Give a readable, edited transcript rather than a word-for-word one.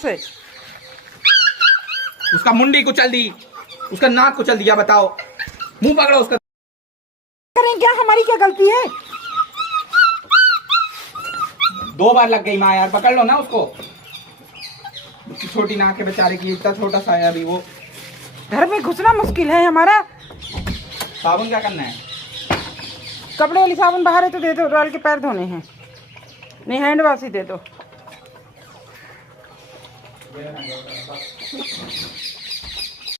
से उसका मुंडी कुचल दी, उसका नाक कुचल दिया। बताओ, मुंह पकड़ो उसका। करें क्या, हमारी क्या गलती है? 2 बार लग गई माँ यार, पकड़ लो ना उसको। उसकी छोटी नाक है बेचारे की, इतना छोटा सा है अभी वो। घर में घुसना मुश्किल है हमारा। साबुन क्या करना है? कपड़े वाली साबुन बाहर है तो दे दो, डाल के पैर धोने हैं। नहीं, हैंड वॉश ही दे दो।